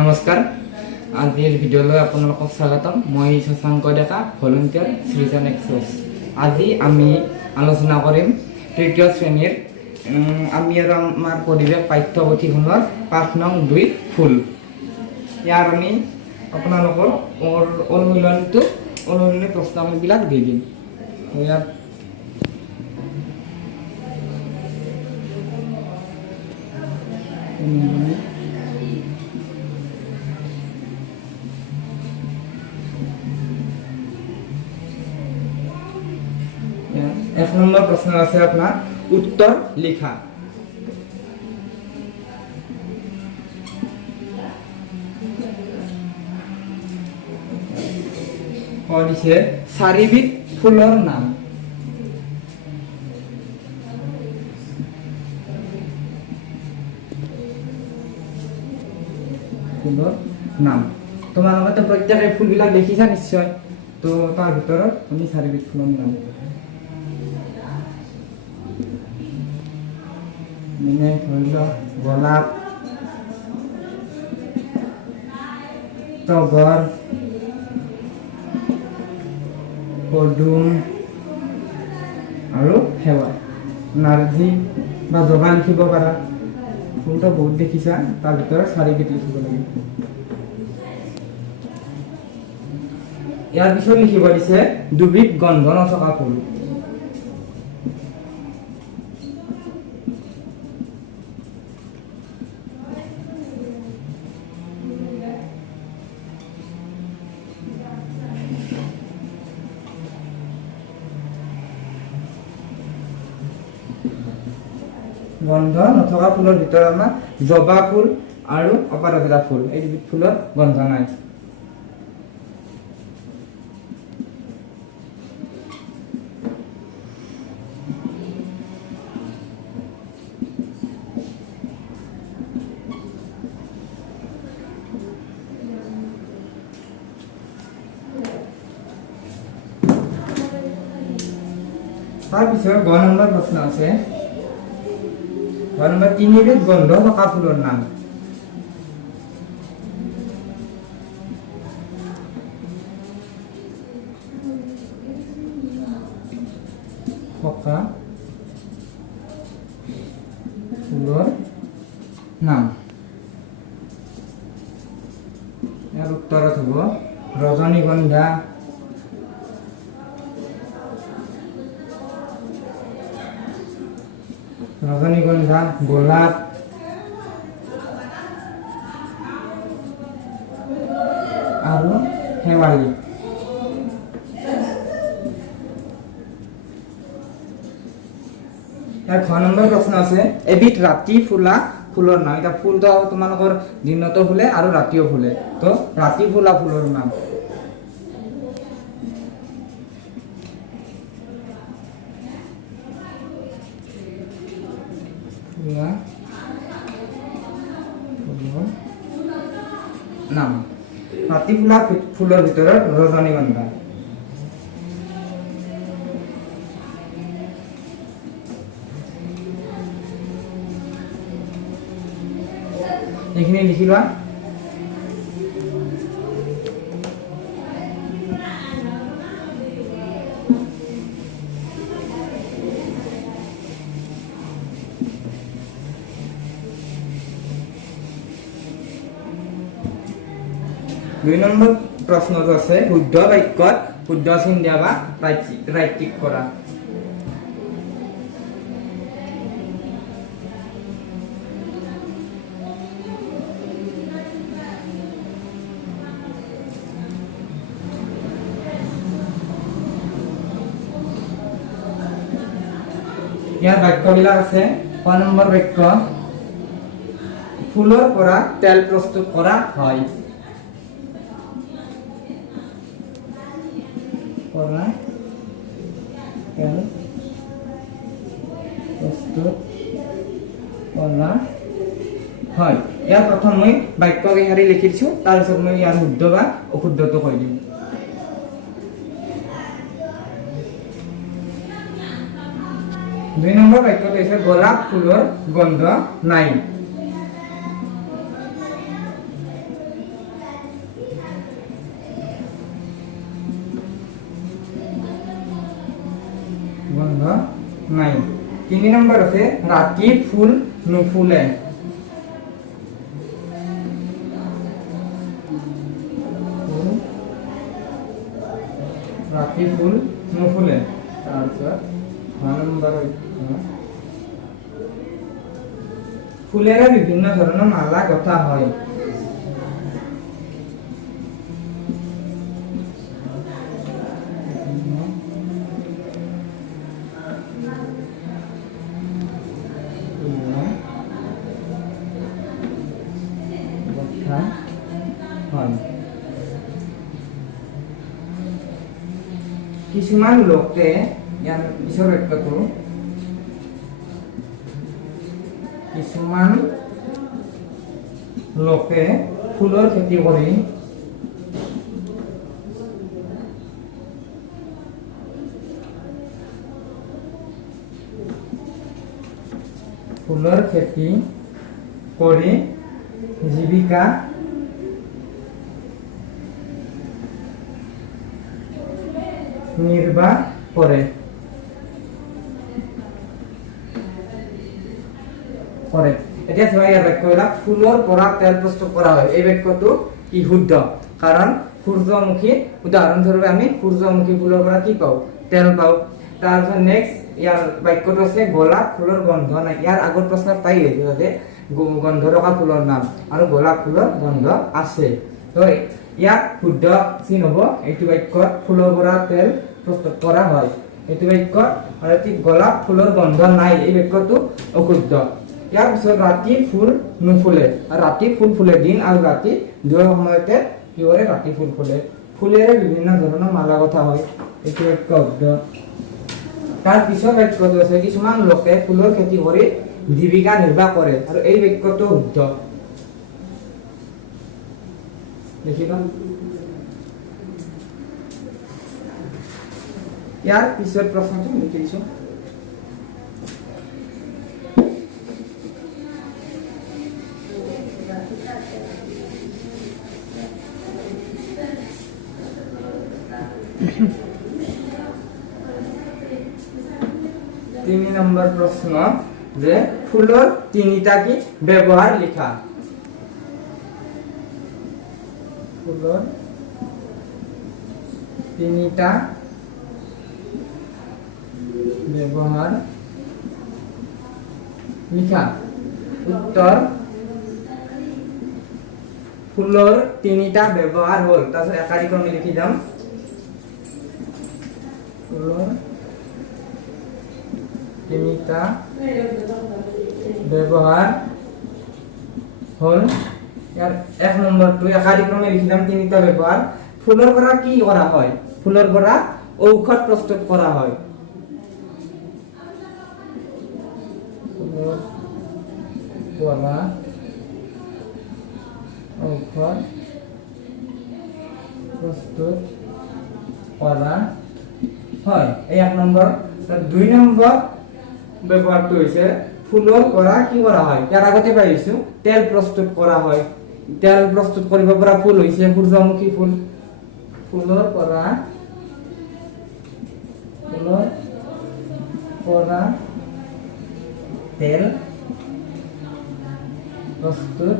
নমস্কাৰ আজিৰ ভিডিঅ'লৈ আপোনালোকক স্বাগতম। মই শশাংক ডেকা, ভলণ্টিয়াৰ সৃজন এক্সপ্ৰেছ। আজি আমি আলোচনা কৰিম তৃতীয় শ্ৰেণীৰ আমি আৰু আমাৰ পৰিৱেশ পাঠ্যপুথিখনৰ পাঠ নং 2 ফুল। ইয়াৰ আমি আপোনালোকৰ অনুশীলনী প্ৰশ্নাৱলীবিলাক দি দিম। ইয়াত एक नंबर प्रश्न আছে আপনার উত্তর লেখা। और इसे शारीरिक फूलों नाम। फूलों नाम তোমালোকে প্রত্যেকটা ফুলবিলাক দেখিছা নিশ্চয়। তো তাৰ ভিতৰত আমি শাৰীৰিক ফুলৰ নাম মানে ধৰি লওক গোলাপ, তগৰ, পদুম আৰু সেৱা, নাৰ্জী বা জবা লিখিব পাৰা। ফুলটো বহুত দেখিছা, তাৰ ভিতৰত চাৰিবিধ লিখিব লাগিব। ইয়াৰ পিছত লিখিব দিছে দুবিধ গন্ধ নথকা ফুল। গন্ধ নথকা ফুলৰ ভিতৰত আমাৰ জবা ফুল আৰু অপৰাজিতা ফুল, এই দুবিধ ফুলৰ গন্ধ নাই। তাৰপিছত 9 নম্বৰ প্ৰশ্ন আছে। 9 নম্বৰ তিনিবিধ গন্ধ থকা ফুলৰ নাম। থকা ফুলৰ নাম। ইয়াৰ উত্তৰত হ'ব ৰজনীগন্ধা, গোলাপ, আৰু শেৱালি। ইয়াৰ 6 নম্বৰ প্ৰশ্ন আছে এবিধ ৰাতি ফুলা ফুলৰ নাম। এটা ফুলটো তোমালোকৰ দিনতো ফুলে আৰু ৰাতিও ফুলে, তো ৰাতি ফুলা ফুলৰ নাম। নাম ৰাতি ফুলা ফুলৰ ভিতৰত ৰজনীগন্ধা। এইখিনি লিখি লোৱা। দুই নম্বৰ প্ৰশ্নটো আছে শুদ্ধ বাক্যত শুদ্ধ চিন দিয়া বা ৰাইট টিক কৰা। ইয়াৰ বাক্যবিলাক আছে 6 নম্বৰ বাক্য ফুলৰ পৰা তেল প্ৰস্তুত কৰা হয়। তেল প্ৰস্তুত কৰা হয়। ইয়াৰ প্ৰথম মই বাক্য কেইশাৰী লিখি দিছো, তাৰপিছত মই ইয়াৰ শুদ্ধ বা অশুদ্ধটো কৈ দিম। 2 নম্বৰ বাক্যটো হৈছে গোলাপ ফুলৰ গন্ধ নাই। গন্ধ নাই। 3 নম্বৰ আছে ৰাতি ফুল নুফুলে। ৰাতি ফুল নুফুলে। তাৰপিছত 6 নম্বৰ ফুলেৰে বিভিন্ন ধৰণৰ মালা গঁথা হয়। কিছুমান লোকে ইয়াৰ পিছৰ বাক্যটো কিছুমান লোকে ফুলৰ খেতি কৰি জীৱিকা নিৰ্বাহ কৰে। এতিয়া চোৱা ইয়াৰ বাক্যবিলাক ফুলৰ পৰা তেল প্ৰস্তুত কৰা হয়। এই বাক্যটো কি শুদ্ধ, কাৰণ সূৰ্যমুখী উদাহৰণস্বৰূপে আমি সূৰ্যমুখী ফুলৰ পৰা কি পাওঁ? তেল পাওঁ। তাৰপিছত নেক্সট ইয়াৰ বাক্যটো আছে গোলাপ ফুলৰ গন্ধ নাই। ইয়াৰ আগৰ প্ৰশ্নত পাই গৈছে যে গন্ধ থকা ফুলৰ নাম আৰু গোলাপ ফুলৰ গন্ধ আছে। তো ইয়াক শুদ্ধ চিন হ'ব এইটো বাক্যত ফুলৰ পৰা তেল প্ৰস্তুত কৰা হয়। এইটো বাক্য আৰু গোলাপ ফুলৰ গন্ধ নাই এই বাক্যটো অশুদ্ধ। ইয়াৰ পিছত ৰাতি ফুল নুফুলে। ৰাতি ফুল ফুলে, দিন আৰু ৰাতি দুয়ো সময়তে কি কৰে? ৰাতি ফুল ফুলে। ফুলেৰে বিভিন্ন ধৰণৰ মালা গঁথা হয়। এইটো বাক্য শুদ্ধ। তাৰ পিছৰ বাক্যটো আছে কিছুমান লোকে ফুলৰ খেতি কৰি জীৱিকা নিৰ্বাহ কৰে, আৰু এই বাক্যটো শুদ্ধ। দেখিবা ইয়াৰ পিছত প্ৰশ্নটো লিখি দিছোঁ। তিনি নম্বৰ প্ৰশ্ন যে ফুলৰ তিনিটা কি ব্যৱহাৰ লিখা। ফুলৰ তিনিটা ব্যৱহাৰ লিখা। উত্তৰ ফুলৰ তিনিটা ব্যৱহাৰ হ'ল, তাৰপিছত একাধিক্ৰমে লিখি যাম। ফুলৰ তিনিটা ব্যৱহাৰ হ'ল। ইয়াৰ 1 নম্বৰটো একাধিক্ৰমে লিখি যাম। তিনিটা ব্যৱহাৰ। ফুলৰ পৰা কি কৰা হয়? ফুলৰ পৰা ঔষধ প্ৰস্তুত কৰা হয়। ফুলৰ পৰা ঔষধ প্ৰস্তুত কৰা হয়। এই 1 নম্বৰ। 2 নম্বৰ ব্যৱহাৰটো হৈছে ফুলৰ পৰা কি কৰা হয়? ইয়াৰ আগতে পাইছো তেল প্ৰস্তুত কৰা হয়। তেল প্ৰস্তুত কৰিব পৰা ফুল হৈছে সূৰ্যমুখী ফুল। ফুলৰ পৰা তেল প্ৰস্তুত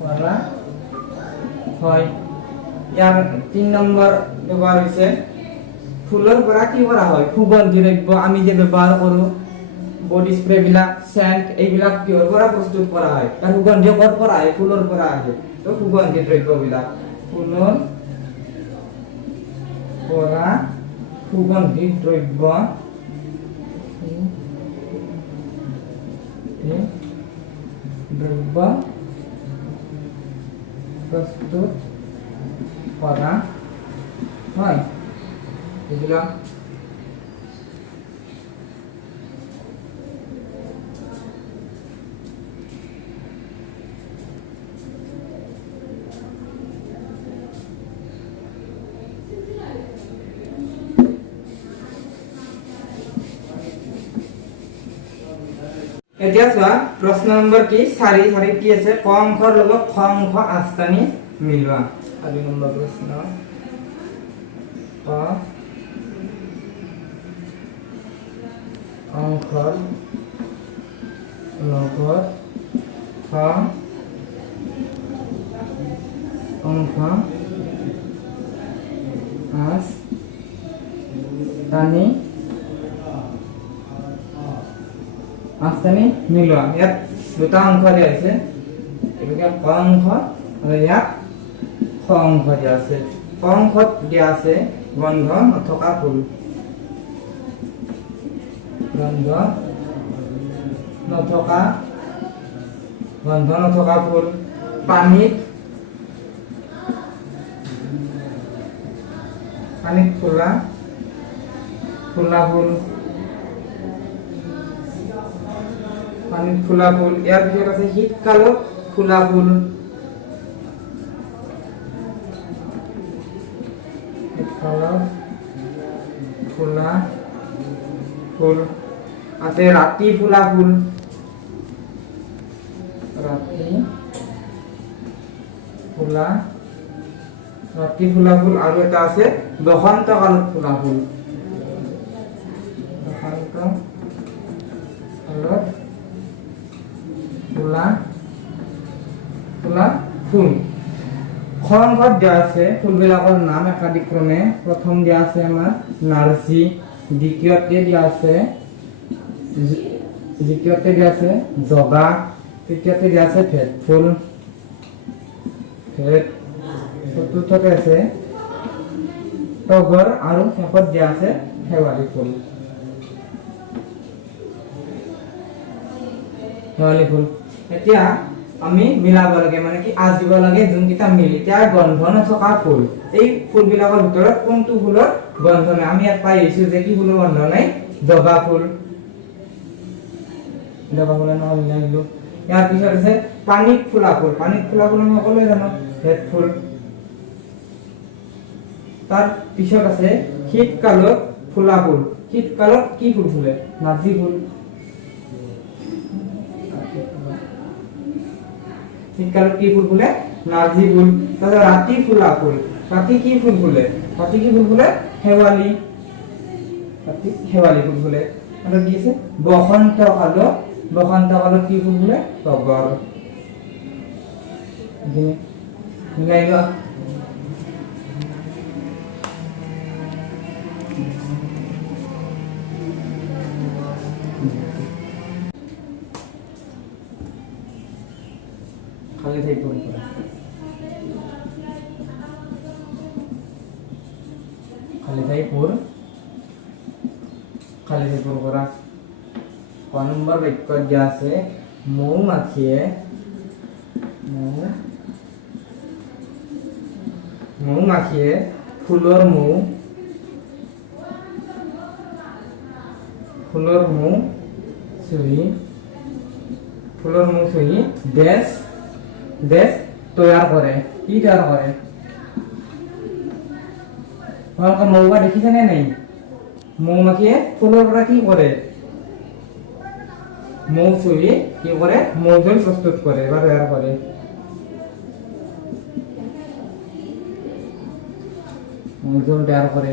কৰা হয়। ইয়াৰ 3 নম্বৰ ব্যৱহাৰ হৈছে ফুলৰ পৰা কি কৰা হয়? সুগন্ধি দ্ৰব্য আমি যে ব্যৱহাৰ কৰোঁ, বডি স্প্ৰে বিলাক, সেন্ট, এইবিলাক কিহৰ পৰা প্ৰস্তুত কৰা হয়? তাৰ সুগন্ধি ক'ৰ পৰা আহে? ফুলৰ পৰা আহে। তো সুগন্ধি দ্ৰব্যবিলাক ফুলৰ পৰা সুগন্ধি দ্ৰব্য প্ৰস্তুত কৰা হয়। এইবিলাক এতিয়া চোৱা প্ৰশ্ন নম্বৰ কি? 4 কি আছে? ক অংশৰ লগত খ অংশ আস্তানি মিলোৱা। 4 নম্বৰ প্ৰশ্ন ক আঁচ টানি মিলোৱা। ইয়াত দুটা অংশ দিয়া আছে, গতিকে ক অংশ আৰু ইয়াত খ অংশ দিয়া আছে। ক অংশত দিয়া আছে গন্ধ নথকা ফুল, গন্ধ নথকা ফুল, পানীত ফুলা ফুল, পানীত ফুলা ফুল। ইয়াৰ পিছত আছে শীতকালত ফুলা ফুল, শীতকালত ফুলা ফুল। আছে ৰাতি ফুলা ফুল, ৰাতি ফুলা ফুল। আৰু এটা আছে বসন্ত কালত ফুলা ফুল, বসন্ত কালত ফুলা ফুল। খ অংশত দিয়া আছে ফুলবিলাকৰ নাম একাধিক্ৰমে। প্ৰথম দিয়া আছে আমাৰ নাৰ্জী, দ্বিতীয়তে দিয়া আছে জবা, তৃতীয়তে দিয়া আছে ভেট ফুল, চতুৰ্থতে আছে তগৰ, আৰু শেষত দিয়া আছে শেৱালি ফুল। এতিয়া আমি মিলাব লাগে, মানে কি আঁচ দিব লাগে যোনকেইটা মিল। এতিয়া গন্ধ নথকা ফুল, এই ফুলবিলাকৰ ভিতৰত কোনটো ফুলৰ গন্ধ নাই? আমি ইয়াত পাই আহিছো যে কি ফুলৰ গন্ধ নাই? জবা ফুল। ইয়াৰ পিছত আছে পানীত ফুলা ফুল। পানীত ফুলা ফুল আমি সকলোৱে জানো, ভেট ফুল। তাৰ পিছত আছে শীতকালত ফুলা ফুল। শীতকালত কি ফুল ফুলে? নাৰ্জী ফুল। শীতকালত কি ফুল ফুলে? নাৰ্জী ফুল। তাৰপিছত ৰাতি ফুলা ফুল। ৰাতি কি ফুল ফুলে? শেৱালি। ৰাতি শেৱালি ফুল ফুলে। আৰু কি আছে বসন্ত কালত কি ফুল ফুলে? তগৰ। মিলাই লোৱা। খালি ঠাই পূৰণ কৰা। খালি ঠাই পূৰণ কৰা। ক নম্বৰ বাক্যত দিয়া আছে মৌমাখিয়ে ফুলৰ মৌ চুহি দেশ তৈয়াৰ কৰে। কি তৈয়াৰ কৰে? তোমালোকে মৌবা দেখিছেনে নাই? মৌমাখিয়ে ফুলৰ পৰা কি কৰে? মৌ চুহি কি কৰে? মৌজোল প্ৰস্তুত কৰে বা তৈয়াৰ কৰে। মৌজোল তৈয়াৰ কৰে।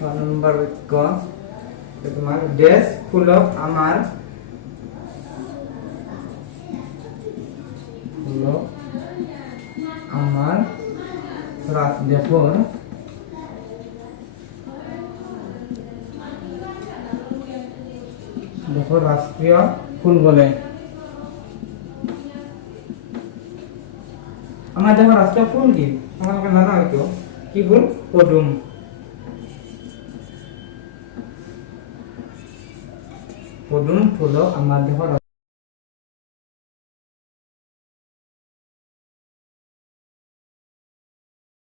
6 নম্বৰ বাক্য তোমাৰ দেশ ফুলক আমাৰ দেশৰ ৰাষ্ট্ৰীয় ফুল বোলে। আমাৰ দেশৰ ৰাষ্ট্ৰীয় ফুল কি? তোমালোকে জানা হয়তো। কি ফুল? পদুম। পদুম ফুলক আমাৰ দেশৰ